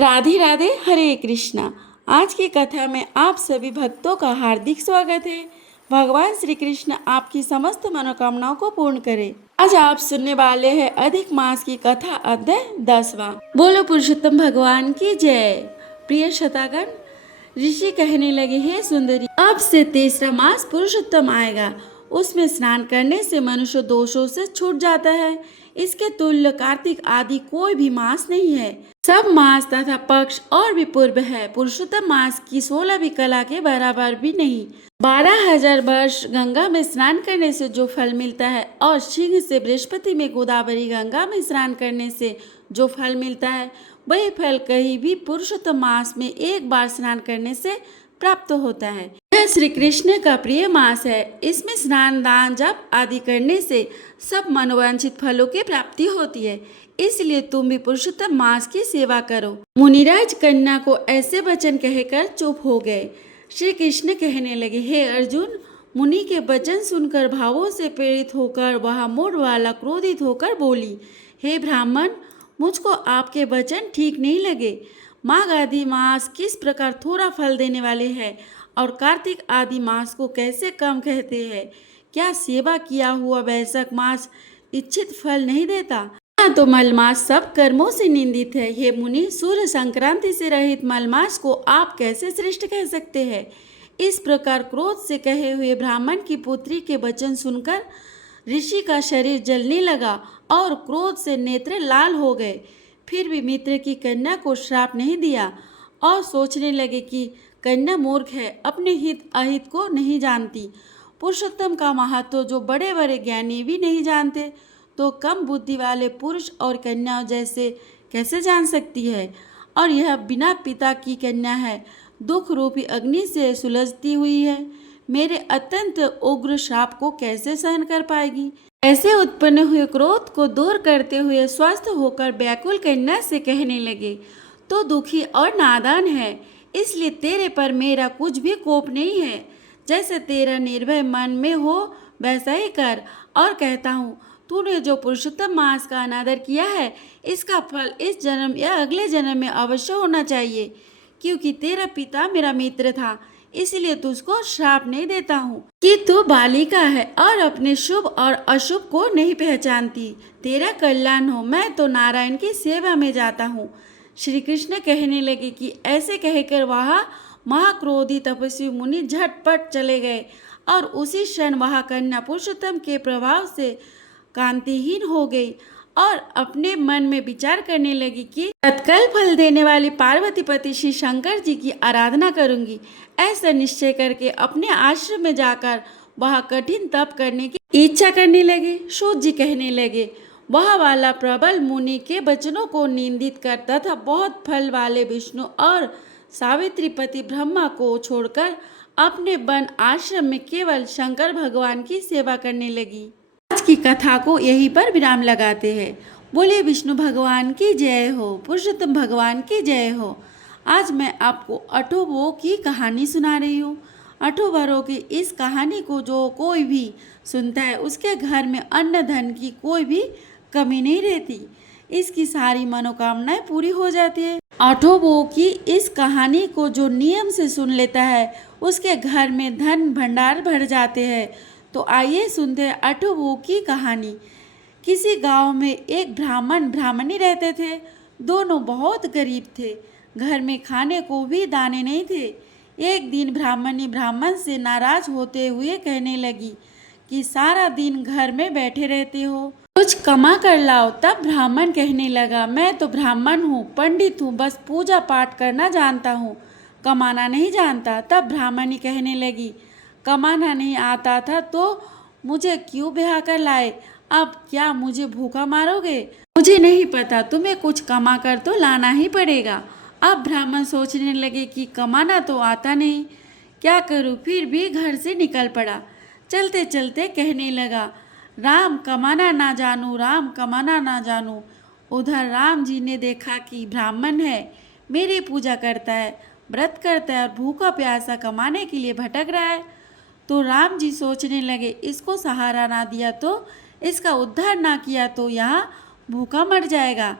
राधे राधे, हरे कृष्णा। आज की कथा में आप सभी भक्तों का हार्दिक स्वागत है। भगवान श्री कृष्ण आपकी समस्त मनोकामनाओं को पूर्ण करे। आज आप सुनने वाले हैं अधिक मास की कथा, अध्याय 10वां। बोलो पुरुषोत्तम भगवान की जय। प्रिय शतागण, ऋषि कहने लगे, हे सुंदरी, अब से तीसरा मास पुरुषोत्तम आएगा। उसमें स्नान करने से मनुष्य दोषों से छूट जाता है। इसके तुल्य कार्तिक आदि कोई भी मास नहीं है। सब मास तथा पक्ष और भी पूर्व है। पुरुषोत्तम मास की 16 भी कला के बराबर भी नहीं। 12,000 वर्ष गंगा में स्नान करने से जो फल मिलता है और सिंह से बृहस्पति में गोदावरी गंगा में स्नान करने से जो फल मिलता है, वही फल कहीं भी पुरुषोत्तम मास में एक बार स्नान करने से प्राप्त होता है। यह श्री कृष्ण का प्रिय मास है। इसमें स्नान, दान, जप आदि करने से सब मनोवांछित फलों की प्राप्ति होती है। इसलिए तुम भी पुरुषोत्तम मास की सेवा करो। मुनिराज कन्या को ऐसे वचन कहकर चुप हो गए। श्री कृष्ण कहने लगे, हे अर्जुन, मुनि के वचन सुनकर भावों से प्रेरित होकर वह मोड़ वाला क्रोधित होकर बोली, हे ब्राह्मण, मुझको आपके वचन ठीक नहीं लगे। माघ आदि मास किस प्रकार थोड़ा फल देने वाले हैं और कार्तिक आदि मास को कैसे कम कहते हैं? क्या सेवा किया हुआ वैशाख मास इच्छित फल नहीं देता? तो मलमास सब कर्मों से निंदित है। हे मुनि, सूर्य संक्रांति से रहित मलमास को आप कैसे श्रेष्ठ कह सकते हैं? इस प्रकार क्रोध से कहे हुए ब्राह्मण की पुत्री के वचन सुनकर ऋषि का शरीर जलने लगा और क्रोध से नेत्र लाल हो गए। फिर भी मित्र की कन्या को श्राप नहीं दिया और सोचने लगे कि कन्या मूर्ख है, अपने हित अहित को नहीं जानती। पुरुषोत्तम का महत्व जो बड़े बड़े ज्ञानी भी नहीं जानते, तो कम बुद्धि वाले पुरुष और कन्याओं जैसे कैसे जान सकती है? और यह बिना पिता की कन्या है, दुख रूपी अग्नि से सुलझती हुई है। मेरे अत्यंत उग्र श्राप को कैसे सहन कर पाएगी? ऐसे उत्पन्न हुए क्रोध को दूर करते हुए स्वस्थ होकर व्याकुल कन्या से कहने लगे, तो दुखी और नादान है, इसलिए तेरे पर मेरा कुछ भी कोप नहीं है। जैसे तेरा निर्भय मन में हो वैसा ही कर। और कहता हूँ, तूने जो पुरुषोत्तम मास का अनादर किया है, इसका फल इस जन्म या अगले जन्म में अवश्य होना चाहिए। क्योंकि तेरा पिता मेरा मित्र था, इसलिए तुझको श्राप नहीं देता हूँ कि तू बालिका है और अपने शुभ और अशुभ को नहीं पहचानती। तेरा कल्याण हो, मैं तो नारायण की सेवा में जाता हूँ। श्री कृष्ण कहने लगे कि ऐसे कहकर वह महाक्रोधी तपस्वी मुनि झटपट चले गए और उसी क्षण वह कन्या पुरुषोत्तम के प्रभाव से कांतिहीन हो गई और अपने मन में विचार करने लगी कि तत्काल फल देने वाली पार्वती पति श्री शंकर जी की आराधना करूंगी। ऐसा निश्चय करके अपने आश्रम में जाकर वह कठिन तप करने की इच्छा करने लगे। सूत जी कहने लगे, वह वाला प्रबल मुनि के वचनों को निंदित करता था। बहुत फल वाले विष्णु और सावित्री पति ब्रह्मा को छोड़कर अपने वन आश्रम में केवल शंकर भगवान की सेवा करने लगी। आज की कथा को यहीं पर विराम लगाते हैं। बोले विष्णु भगवान की जय हो, पुरुषोत्तम भगवान की जय हो। आज मैं आपको अठोबरों की कहानी सुना रही हूँ। अठोबरों की इस कहानी को जो कोई भी सुनता है, उसके घर में अन्न धन की कोई भी कमी नहीं रहती। इसकी सारी मनोकामनाएं पूरी हो जाती है। अठोबरों की इस कहानी को जो नियम से सुन लेता है, उसके घर में धन भंडार भर जाते हैं। तो आइए सुनते हैं अठोबरों की कहानी। किसी गांव में एक ब्राह्मण ब्राह्मणी रहते थे। दोनों बहुत गरीब थे। घर में खाने को भी दाने नहीं थे। एक दिन ब्राह्मणी ब्राह्मण से नाराज होते हुए कहने लगी कि सारा दिन घर में बैठे रहते हो, कुछ कमा कर लाओ। तब ब्राह्मण कहने लगा, मैं तो ब्राह्मण हूँ, पंडित हूँ, बस पूजा पाठ करना जानता हूँ, कमाना नहीं जानता। तब ब्राह्मणी कहने लगी, कमाना नहीं आता था तो मुझे क्यों ब्याह कर लाए? अब क्या मुझे भूखा मारोगे? मुझे नहीं पता, तुम्हें कुछ कमा कर तो लाना ही पड़ेगा। अब ब्राह्मण सोचने लगे कि कमाना तो आता नहीं, क्या करूं? फिर भी घर से निकल पड़ा। चलते चलते कहने लगा, राम कमाना ना जानू, राम कमाना ना जानू। उधर राम जी ने देखा कि ब्राह्मण है, मेरी पूजा करता है, व्रत करता है और भूखा प्यासा कमाने के लिए भटक रहा है। तो राम जी सोचने लगे, इसको सहारा ना दिया तो, इसका उद्धार ना किया तो यहाँ भूखा मर जाएगा,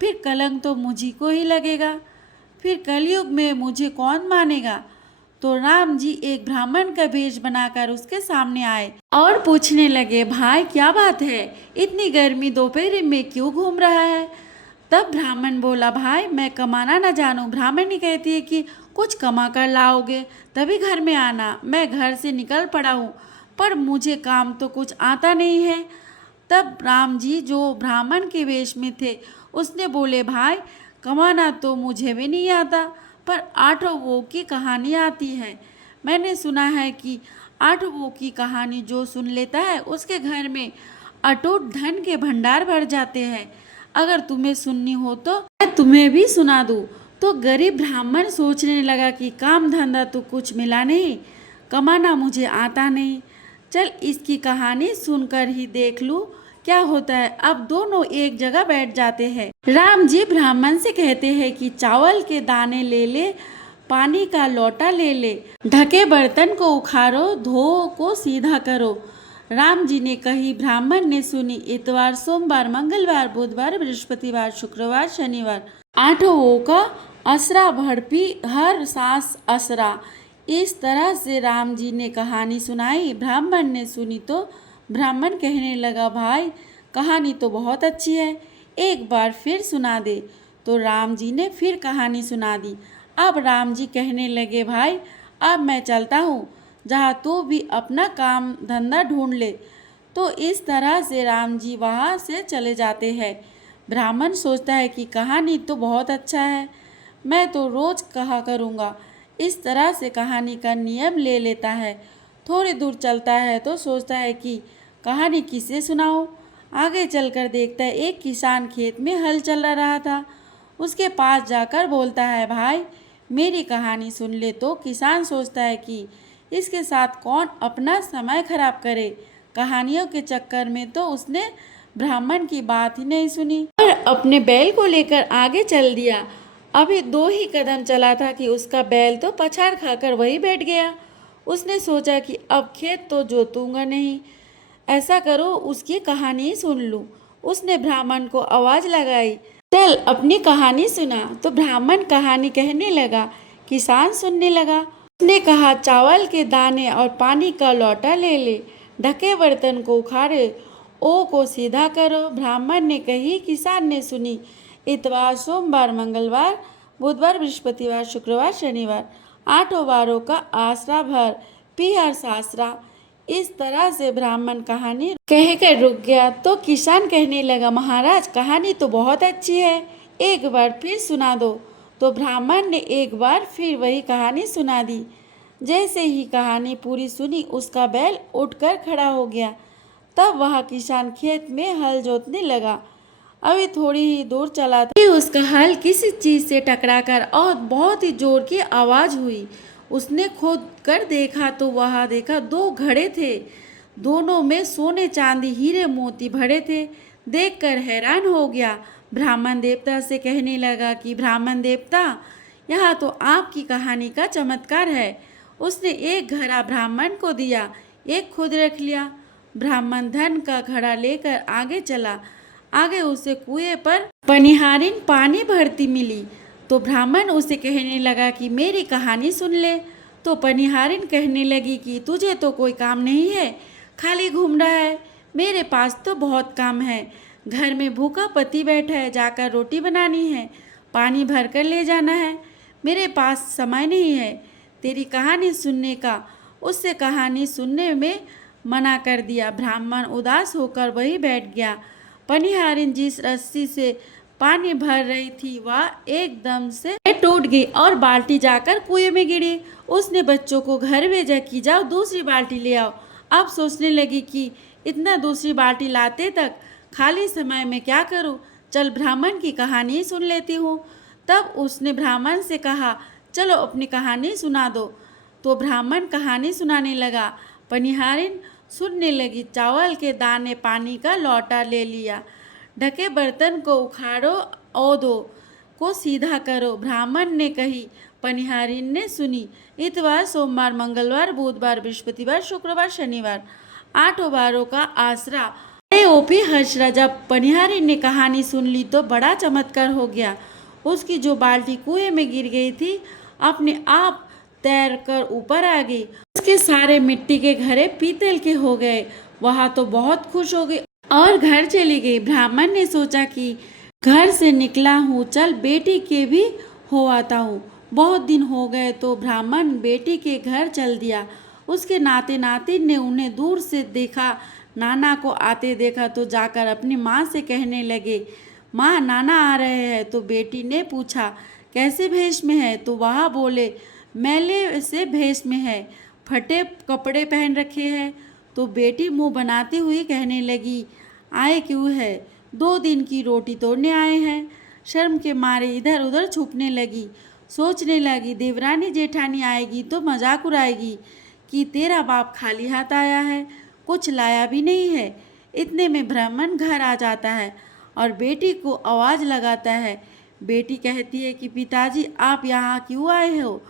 फिर कलंक तो मुझी को ही लगेगा। फिर कलयुग में मुझे कौन मानेगा। तो राम जी एक ब्राह्मण का वेश बनाकर उसके सामने आए और पूछने लगे, भाई क्या बात है, इतनी गर्मी दोपहर में क्यों घूम रहा है। तब ब्राह्मण बोला, भाई मैं कमाना न जानूं। ब्राह्मणी कहती है कि कुछ कमा कर लाओगे तभी घर में आना, मैं घर से निकल पड़ा हूँ पर मुझे काम तो कुछ आता नहीं है। तब राम जी जो ब्राह्मण के वेश में थे उसने बोले, भाई कमाना तो मुझे भी नहीं आता पर 8 वो की कहानी आती है। मैंने सुना है कि 8 वो की कहानी जो सुन लेता है उसके घर में अटूट धन के भंडार भर जाते हैं। अगर तुम्हें सुननी हो तो मैं तुम्हें भी सुना दूँ। तो गरीब ब्राह्मण सोचने लगा कि काम धंधा तो कुछ मिला नहीं, कमाना मुझे आता नहीं, चल इसकी कहानी सुनकर ही देख लूँ क्या होता है। अब दोनों एक जगह बैठ जाते हैं। राम जी ब्राह्मण से कहते हैं कि चावल के दाने ले ले, पानी का लोटा ले ले, ढके बर्तन को उखाड़ो, धो को सीधा करो। राम जी ने कही, ब्राह्मण ने सुनी। इतवार, सोमवार, मंगलवार, बुधवार, बृहस्पतिवार, शुक्रवार, शनिवार, 8 वो का असरा भड़पी, हर सांस असरा। इस तरह से राम जी ने कहानी सुनाई। ब्राह्मण ने सुनी तो ब्राह्मण कहने लगा, भाई कहानी तो बहुत अच्छी है, एक बार फिर सुना दे। तो राम जी ने फिर कहानी सुना दी। अब राम जी कहने लगे, भाई अब मैं चलता हूँ, जहाँ तू भी अपना काम धंधा ढूंढ ले। तो इस तरह से राम जी वहाँ से चले जाते हैं। ब्राह्मण सोचता है कि कहानी तो बहुत अच्छा है, मैं तो रोज़ कहा करूँगा। इस तरह से कहानी का नियम ले लेता है। थोड़ी दूर चलता है तो सोचता है कि कहानी किसे सुनाऊं। आगे चलकर देखता है एक किसान खेत में हल चला रहा था। उसके पास जाकर बोलता है, भाई मेरी कहानी सुन ले। तो किसान सोचता है कि इसके साथ कौन अपना समय खराब करे। कहानियों के चक्कर में तो उसने ब्राह्मण की बात ही नहीं सुनी और अपने बैल को लेकर आगे चल दिया। अभी 2 ही कदम चला था कि उसका बैल तो पछाड़ खाकर वहीं बैठ गया। उसने सोचा कि अब खेत तो जोतूंगा नहीं, ऐसा करो उसकी कहानी सुन लूं। उसने ब्राह्मण को आवाज़ लगाई, चल अपनी कहानी सुना। तो ब्राह्मण कहानी कहने लगा, किसान सुनने लगा। उसने कहा, चावल के दाने और पानी का लोटा ले ले, ढके बर्तन को उखाड़े, ओ को सीधा करो। ब्राह्मण ने कही, किसान ने सुनी। इतवार, सोमवार, मंगलवार, बुधवार, बृहस्पतिवार, शुक्रवार, शनिवार, 8 वारों का आसरा भर, पी हर सासरा। इस तरह से ब्राह्मण कहानी कहकर रुक गया। तो किसान कहने लगा, महाराज कहानी तो बहुत अच्छी है, एक बार फिर सुना दो। तो ब्राह्मण ने एक बार फिर वही कहानी सुना दी। जैसे ही कहानी पूरी सुनी उसका बैल उठकर खड़ा हो गया। तब वह किसान खेत में हल जोतने लगा। अभी थोड़ी ही दूर चला था कि उसका हल किसी चीज़ से टकराकर और बहुत ही जोर की आवाज़ हुई। उसने खोद कर देखा तो वहाँ देखा 2 घड़े थे, दोनों में सोने चांदी हीरे मोती भरे थे। देखकर हैरान हो गया। ब्राह्मण देवता से कहने लगा कि ब्राह्मण देवता, यहाँ तो आपकी कहानी का चमत्कार है। उसने एक घड़ा ब्राह्मण को दिया, एक खुद रख लिया। ब्राह्मण धन का घड़ा लेकर आगे चला। आगे उसे कुएं पर पनिहारिन पानी भरती मिली। तो ब्राह्मण उसे कहने लगा कि मेरी कहानी सुन ले। तो पनिहारिन कहने लगी कि तुझे तो कोई काम नहीं है, खाली घूम रहा है, मेरे पास तो बहुत काम है। घर में भूखा पति बैठा है, जाकर रोटी बनानी है, पानी भर कर ले जाना है, मेरे पास समय नहीं है तेरी कहानी सुनने का। उससे कहानी सुनने में मना कर दिया। ब्राह्मण उदास होकर वहीं बैठ गया। पनिहारिन जिस रस्सी से पानी भर रही थी वह एकदम से टूट गई और बाल्टी जाकर कुएं में गिरी। उसने बच्चों को घर भेजा कि जाओ दूसरी बाल्टी ले आओ। अब सोचने लगी कि इतना दूसरी बाल्टी लाते तक खाली समय में क्या करूं, चल ब्राह्मण की कहानी सुन लेती हूँ। तब उसने ब्राह्मण से कहा, चलो अपनी कहानी सुना दो। तो ब्राह्मण कहानी सुनाने लगा। पनिहारिन सुनने लगी। चावल के दाने पानी का लोटा ले लिया, ढके बर्तन को उखाड़ो और दो को सीधा करो। ब्राह्मण ने कही, पनिहारिन ने सुनी। इतवार, सोमवार, मंगलवार, बुधवार, बृहस्पतिवार, शुक्रवार, शनिवार, 8 वारों का आसरा। अरे ओपी हर्षरा, जब पनिहारिन ने कहानी सुन ली तो बड़ा चमत्कार हो गया। उसकी जो बाल्टी कुएं में गिर गई थी अपने आप तैर कर ऊपर आ गई। उसके सारे मिट्टी के घड़े पीतल के हो गए। वह तो बहुत खुश हो गई और घर चली गई। ब्राह्मण ने सोचा कि घर से निकला हूँ, चल बेटी के भी हो आता हूँ। बहुत दिन हो गए तो ब्राह्मण बेटी के घर चल दिया। उसके नाते नातिन ने उन्हें दूर से देखा, नाना को आते देखा तो जाकर अपनी माँ से कहने लगे, माँ नाना आ रहे हैं। तो बेटी ने पूछा, कैसे भेष में है? तो वह बोले, मैले से भेष में है, फटे कपड़े पहन रखे हैं। तो बेटी मुंह बनाती हुई कहने लगी, आए क्यों है? 2 दिन की रोटी तोड़ने आए हैं। शर्म के मारे इधर उधर छुपने लगी। सोचने लगी देवरानी जेठानी आएगी तो मजाक उड़ाएगी कि तेरा बाप खाली हाथ आया है, कुछ लाया भी नहीं है। इतने में ब्राह्मण घर आ जाता है और बेटी को आवाज़ लगाता है। बेटी कहती है कि पिताजी आप यहाँ क्यों आए हो?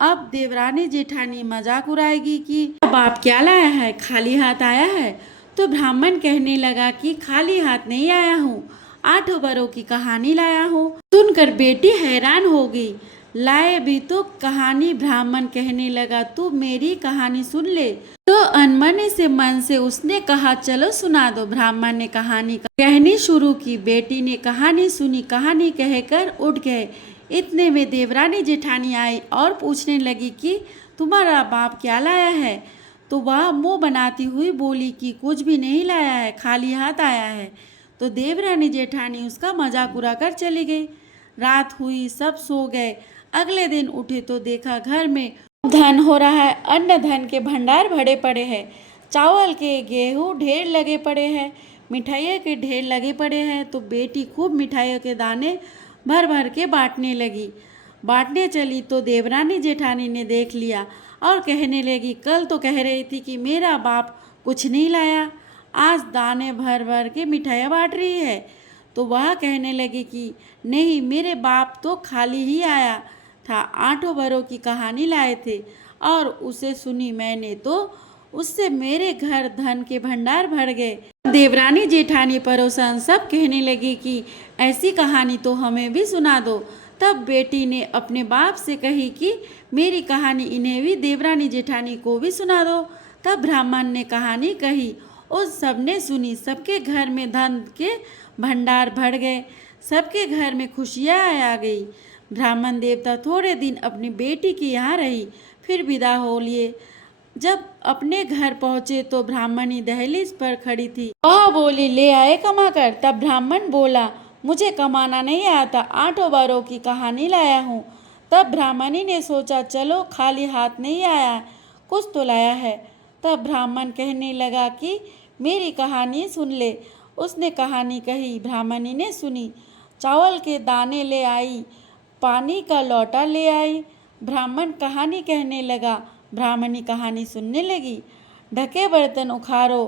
अब देवरानी जेठानी मजाक उड़ाएगी कि बाप क्या लाया है, खाली हाथ आया है। तो ब्राह्मण कहने लगा कि खाली हाथ नहीं आया हूँ, 8 बरों की कहानी लाया हूँ। सुनकर बेटी हैरान हो गई, लाए भी तो कहानी? ब्राह्मण कहने लगा, तू मेरी कहानी सुन ले। तो अनमने से मन से उसने कहा, चलो सुना दो। ब्राह्मण ने कहानी कहनी शुरू की। बेटी ने कहानी सुनी, कहानी कहकर उठ गए। इतने में देवरानी जेठानी आई और पूछने लगी कि तुम्हारा बाप क्या लाया है? तो वह मुंह बनाती हुई बोली कि कुछ भी नहीं लाया है, खाली हाथ आया है। तो देवरानी जेठानी उसका मजाक उड़ाकर चली गई। रात हुई, सब सो गए। अगले दिन उठे तो देखा घर में धन हो रहा है, अन्न धन के भंडार भरे पड़े हैं, चावल के गेहूँ ढेर लगे पड़े हैं, मिठाइयों के ढेर लगे पड़े हैं। तो बेटी खूब मिठाइयों के दाने भर भर के बांटने लगी। बांटने चली तो देवरानी जेठानी ने देख लिया और कहने लगी, कल तो कह रही थी कि मेरा बाप कुछ नहीं लाया, आज दाने भर भर के मिठाइयाँ बांट रही है। तो वह कहने लगी कि नहीं, मेरे बाप तो खाली ही आया था, 8 बरों की कहानी लाए थे और उसे सुनी मैंने तो उससे मेरे घर धन के भंडार भर गए। देवरानी जेठानी पड़ोसन सब कहने लगी कि ऐसी कहानी तो हमें भी सुना दो। तब बेटी ने अपने बाप से कही कि मेरी कहानी इन्हें भी, देवरानी जेठानी को भी सुना दो। तब ब्राह्मण ने कहानी कही, उस सबने सुनी। सबके घर में धन के भंडार भर गए, सबके घर में खुशियाँ आ गई। ब्राह्मण देवता थोड़े दिन अपनी बेटी के यहाँ रही, फिर विदा हो लिए। जब अपने घर पहुँचे तो ब्राह्मणी दहलीज पर खड़ी थी। वह बोली, ले आए कमा कर? तब ब्राह्मण बोला, मुझे कमाना नहीं आता, 8 बरों की कहानी लाया हूँ। तब ब्राह्मणी ने सोचा, चलो खाली हाथ नहीं आया, कुछ तो लाया है। तब ब्राह्मण कहने लगा कि मेरी कहानी सुन ले। उसने कहानी कही, ब्राह्मणी ने सुनी। चावल के दाने ले आई, पानी का लोटा ले आई। ब्राह्मण कहानी कहने लगा, ब्राह्मणी कहानी सुनने लगी। ढके बर्तन उखाड़ो,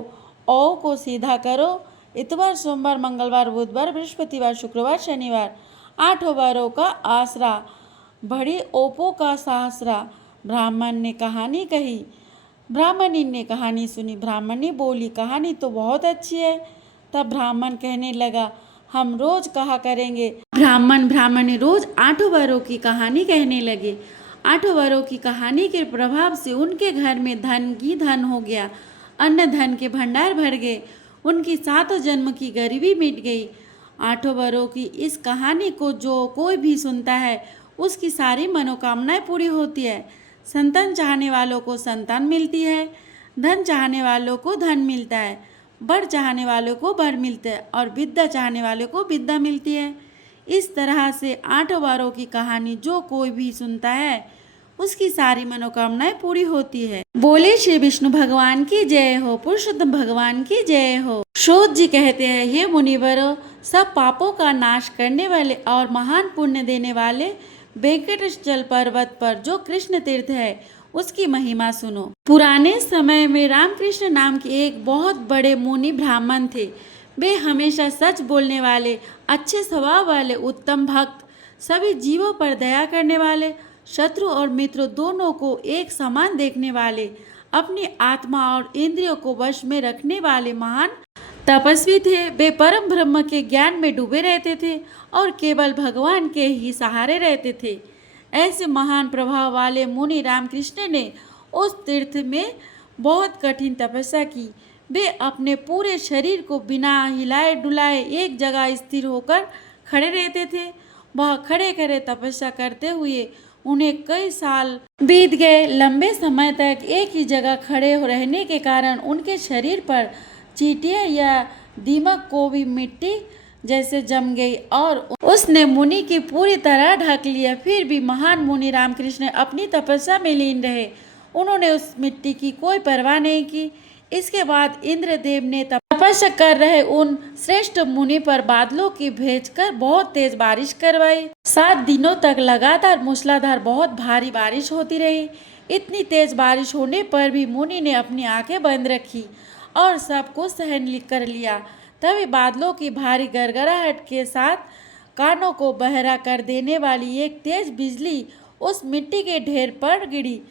औ को सीधा करो, इतवार सोमवार मंगलवार बुधवार बृहस्पतिवार शुक्रवार शनिवार, 8 बारों का आसरा, बड़ी ओपो का सहसरा। ब्राह्मण ने कहानी कही, ब्राह्मणी ने कहानी सुनी। ब्राह्मणी बोली, कहानी तो बहुत अच्छी है। तब ब्राह्मण कहने लगा, हम रोज कहा करेंगे। ब्राह्मणी रोज 8 बारों की कहानी कहने लगे। 8 बारों की कहानी के प्रभाव से उनके घर में धन ही धन हो गया, अन्न धन के भंडार भर गए, उनकी 7 जन्म की गरीबी मिट गई। 8 बारों की इस कहानी को जो कोई भी सुनता है उसकी सारी मनोकामनाएं पूरी होती है। संतान चाहने वालों को संतान मिलती है, धन चाहने वालों को धन मिलता है, बर चाहने वालों को बर मिलता है और विद्या चाहने वालों को विद्या मिलती है। इस तरह से 8 बारों की कहानी जो कोई भी सुनता है उसकी सारी मनोकामनाएं पूरी होती है। बोले श्री विष्णु भगवान की जय हो, पुरुषोत्तम भगवान की जय हो। शोध जी कहते हैं, हे मुनिवरों, सब पापों का नाश करने वाले और महान पुण्य देने वाले वेंकटेश्वर पर्वत पर जो कृष्ण तीर्थ है उसकी महिमा सुनो। पुराने समय में रामकृष्ण नाम के एक बहुत बड़े मुनि ब्राह्मण थे। वे हमेशा सच बोलने वाले, अच्छे स्वभाव वाले, उत्तम भक्त, सभी जीवों पर दया करने वाले, शत्रु और मित्र दोनों को एक समान देखने वाले, अपनी आत्मा और इंद्रियों को वश में रखने वाले महान तपस्वी थे। वे परम ब्रह्म के ज्ञान में डूबे रहते थे और केवल भगवान के ही सहारे रहते थे। ऐसे महान प्रभाव वाले मुनि रामकृष्ण ने उस तीर्थ में बहुत कठिन तपस्या की। वे अपने पूरे शरीर को बिना हिलाए डुलाए एक जगह स्थिर होकर खड़े रहते थे। वह खड़े खड़े तपस्या करते हुए उन्हें कई साल बीत गए। लंबे समय तक एक ही जगह खड़े रहने के कारण उनके शरीर पर चींटियां या दीमक को भी मिट्टी जैसे जम गई और उसने मुनि की पूरी तरह ढक लिया। फिर भी महान मुनि रामकृष्ण अपनी तपस्या में लीन रहे। उन्होंने उस मिट्टी की कोई परवाह नहीं की। इसके बाद इंद्रदेव ने तपस्या कर रहे उन श्रेष्ठ मुनि पर बादलों की भेजकर बहुत तेज बारिश करवाई। 7 दिनों तक लगातार मूसलाधार बहुत भारी बारिश होती रही। इतनी तेज बारिश होने पर भी मुनि ने अपनी आंखें बंद रखी और सब कुछ सहन कर लिया। तभी बादलों की भारी गड़गड़ाहट के साथ कानों को बहरा कर देने वाली एक तेज बिजली उस मिट्टी के ढेर पर गिरी।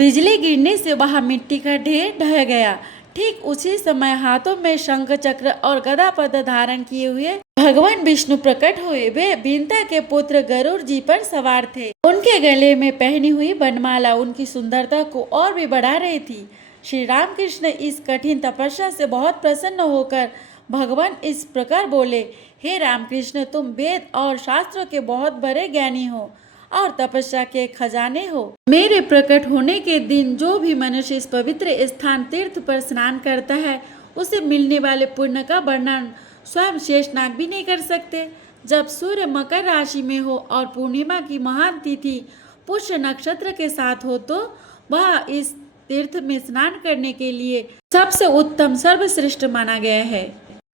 बिजली गिरने से वह मिट्टी का ढेर ढह गया। ठीक उसी समय हाथों में शंख चक्र और गदा पद्म धारण किए हुए भगवान विष्णु प्रकट हुए। वे बिंता के पुत्र गरुड़ जी पर सवार थे। उनके गले में पहनी हुई बनमाला उनकी सुंदरता को और भी बढ़ा रही थी। श्री रामकृष्ण इस कठिन तपस्या से बहुत प्रसन्न होकर भगवान इस प्रकार बोले, हे रामकृष्ण, तुम वेद और शास्त्रों के बहुत बड़े ज्ञानी हो और तपस्या के खजाने हो। मेरे प्रकट होने के दिन जो भी मनुष्य इस पवित्र स्थान तीर्थ पर स्नान करता है उसे मिलने वाले पुण्य का वर्णन स्वयं शेषनाग भी नहीं कर सकते। जब सूर्य मकर राशि में हो और पूर्णिमा की महान तिथि पुष्य नक्षत्र के साथ हो तो वह इस तीर्थ में स्नान करने के लिए सबसे उत्तम सर्वश्रेष्ठ माना गया है।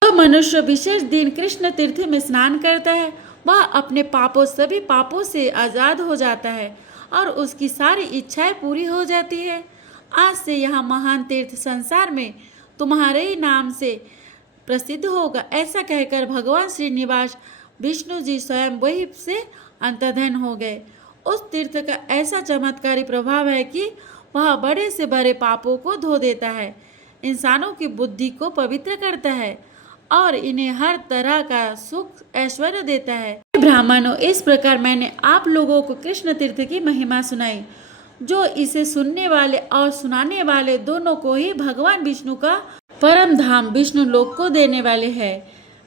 जो मनुष्य विशेष दिन कृष्ण तीर्थ में स्नान करता है वह अपने सभी पापों से आजाद हो जाता है और उसकी सारी इच्छाएं पूरी हो जाती है। आज से यह महान तीर्थ संसार में तुम्हारे ही नाम से प्रसिद्ध होगा। ऐसा कहकर भगवान श्रीनिवास विष्णु जी स्वयं वहीं से अंतर्धान हो गए। उस तीर्थ का ऐसा चमत्कारी प्रभाव है कि वह बड़े से बड़े पापों को धो देता है, इंसानों की बुद्धि को पवित्र करता है और इन्हें हर तरह का सुख ऐश्वर्य देता है। ब्राह्मणों, इस प्रकार मैंने आप लोगों को कृष्ण तीर्थ की महिमा सुनाई, जो इसे सुनने वाले और सुनाने वाले दोनों को ही भगवान विष्णु का परम धाम विष्णु लोक को देने वाले हैं।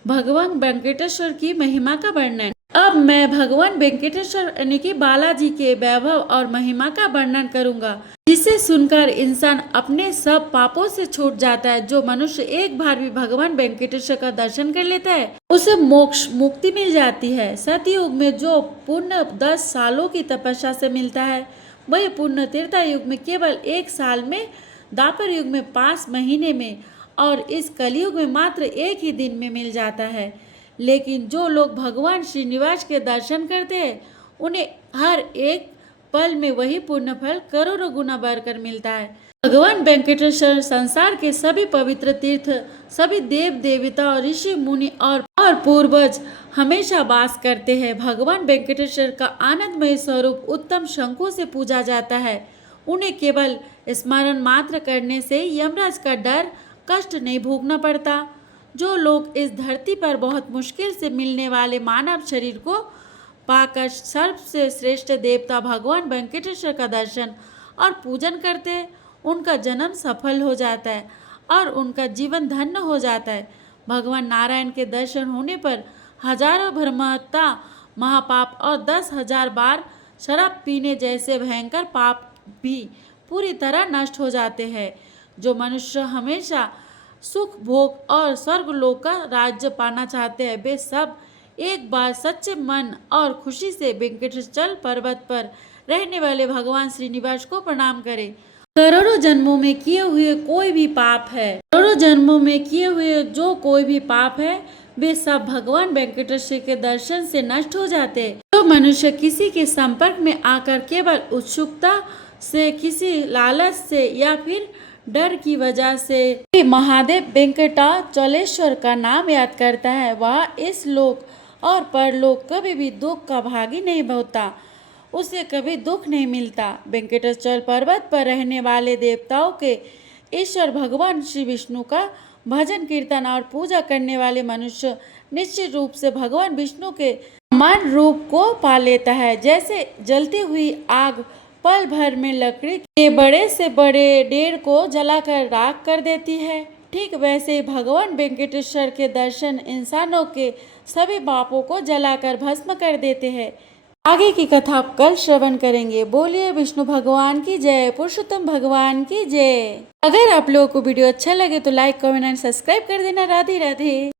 भगवान वेंकटेश्वर की महिमा का वर्णन। अब मैं भगवान वेंकटेश्वर यानी कि बालाजी के वैभव और महिमा का वर्णन करूंगा, जिसे सुनकर इंसान अपने सब पापों से छूट जाता है। जो मनुष्य एक बार भी भगवान वेंकटेश्वर का दर्शन कर लेता है उसे मोक्ष मुक्ति मिल जाती है। सतयुग में जो पुण्य 10 सालों की तपस्या से मिलता है वही पुण्य त्रेता युग में केवल 1 साल में, द्वापर युग में 5 महीने में और इस कलयुग में मात्र 1 ही दिन में मिल जाता है। लेकिन जो लोग भगवान श्रीनिवास के दर्शन करते हैं उन्हें हर एक पल में वही पुण्य फल करोड़ों गुना बढ़कर मिलता है। भगवान वेंकटेश्वर संसार के सभी पवित्र तीर्थ, सभी देव देवता और ऋषि मुनि और पूर्वज हमेशा वास करते हैं। भगवान वेंकटेश्वर का आनंदमय स्वरूप उत्तम शंखों से पूजा जाता है। उन्हें केवल स्मरण मात्र करने से यमराज का डर कष्ट नहीं भोगना पड़ता। जो लोग इस धरती पर बहुत मुश्किल से मिलने वाले मानव शरीर को पाकर सबसे श्रेष्ठ देवता भगवान वेंकटेश्वर का दर्शन और पूजन करते हैं उनका जन्म सफल हो जाता है और उनका जीवन धन्य हो जाता है। भगवान नारायण के दर्शन होने पर हजारों ब्रह्महत्या महापाप और 10,000 बार शराब पीने जैसे भयंकर पाप भी पूरी तरह नष्ट हो जाते हैं। जो मनुष्य हमेशा सुख भोग और स्वर्गलोक का राज्य पाना चाहते हैं वे सब एक बार सच्चे मन और खुशी से वेंकटेश्वर पर्वत पर रहने वाले भगवान श्रीनिवास को प्रणाम करें। करोड़ों जन्मों में किए हुए कोई भी पाप है, करोड़ों जन्मों में किए हुए जो कोई भी पाप है वे सब भगवान वेंकटेश्वर के दर्शन से नष्ट हो जाते हैं। जो मनुष्य किसी के संपर्क में आकर केवल उत्सुकता से, किसी लालच से या फिर डर की वजह से महादेव वेंकटाचलेश्वर का नाम याद करता है वह इस लोक और परलोक कभी भी दुख का भागी नहीं होता। उसे कभी दुख नहीं मिलता। वेंकटेश्वर पर्वत पर रहने वाले देवताओं के ईश्वर भगवान श्री विष्णु का भजन कीर्तन और पूजा करने वाले मनुष्य निश्चित रूप से भगवान विष्णु के समान रूप को पा लेता है। जैसे जलती हुई आग पल भर में लकड़ी के बड़े से बड़े ढेर को जलाकर राख कर देती है, ठीक वैसे ही भगवान वेंकटेश्वर के दर्शन इंसानों के सभी पापों को जलाकर भस्म कर देते हैं। आगे की कथा आप कल श्रवण करेंगे। बोलिए विष्णु भगवान की जय, पुरुषोत्तम भगवान की जय। अगर आप लोगों को वीडियो अच्छा लगे तो लाइक, कमेंट एंड सब्सक्राइब कर देना। राधे राधे।